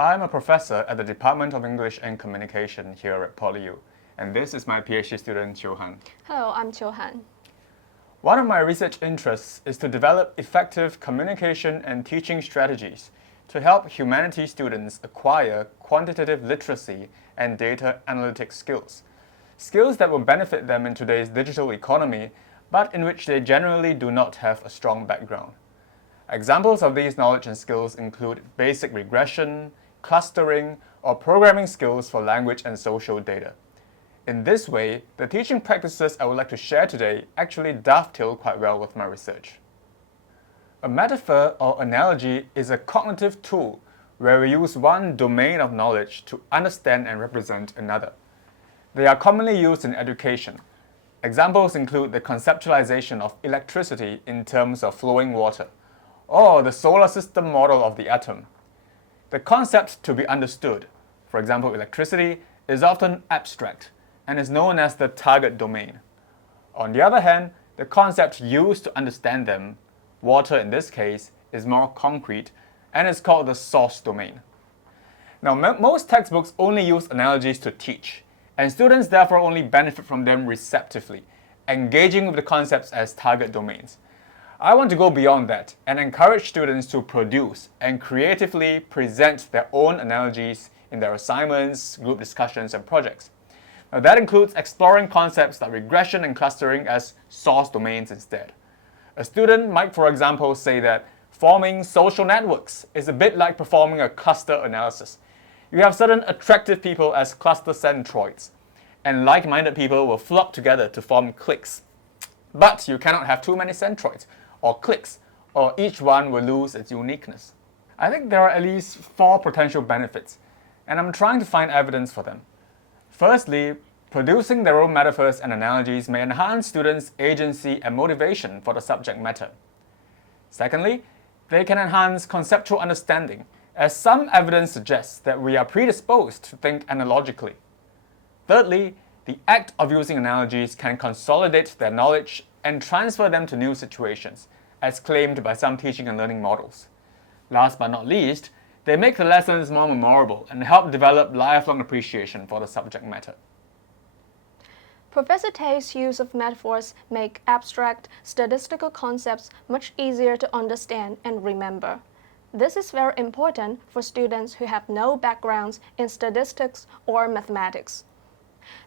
I'm a professor at the Department of English and Communication here at PolyU, and this is my PhD student, Chiohan. Hello, I'm Chiohan. One of my research interests is to develop effective communication and teaching strategies to help humanities students acquire quantitative literacy and data analytics skills. Skills that will benefit them in today's digital economy, but in which they generally do not have a strong background. Examples of these knowledge and skills include basic regression, clustering, or programming skills for language and social data. In this way, the teaching practices I would like to share today actually dovetail quite well with my research. A metaphor or analogy is a cognitive tool where we use one domain of knowledge to understand and represent another. They are commonly used in education. Examples include the conceptualization of electricity in terms of flowing water, or the solar system model of the atom. The concept to be understood, for example electricity, is often abstract and is known as the target domain. On the other hand, the concept used to understand them, water in this case, is more concrete and is called the source domain. Now, most textbooks only use analogies to teach, and students therefore only benefit from them receptively, engaging with the concepts as target domains. I want to go beyond that and encourage students to produce and creatively present their own analogies in their assignments, group discussions, and projects. Now, that includes exploring concepts like regression and clustering as source domains instead. A student might, for example, say that forming social networks is a bit like performing a cluster analysis. You have certain attractive people as cluster centroids, and like-minded people will flock together to form cliques. But you cannot have too many centroids or cliques, or each one will lose its uniqueness. I think there are at least 4 potential benefits, and I'm trying to find evidence for them. Firstly, producing their own metaphors and analogies may enhance students' agency and motivation for the subject matter. Secondly, they can enhance conceptual understanding, as some evidence suggests that we are predisposed to think analogically. Thirdly, the act of using analogies can consolidate their knowledge and transfer them to new situations, as claimed by some teaching and learning models. Last but not least, they make the lessons more memorable and help develop lifelong appreciation for the subject matter. Professor Tay's use of metaphors make abstract statistical concepts much easier to understand and remember. This is very important for students who have no backgrounds in statistics or mathematics.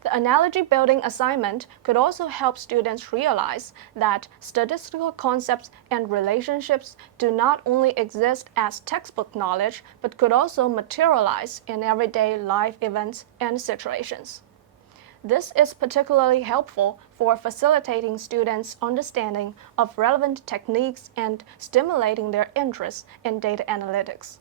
The analogy building assignment could also help students realize that statistical concepts and relationships do not only exist as textbook knowledge, but could also materialize in everyday life events and situations. This is particularly helpful for facilitating students' understanding of relevant techniques and stimulating their interest in data analytics.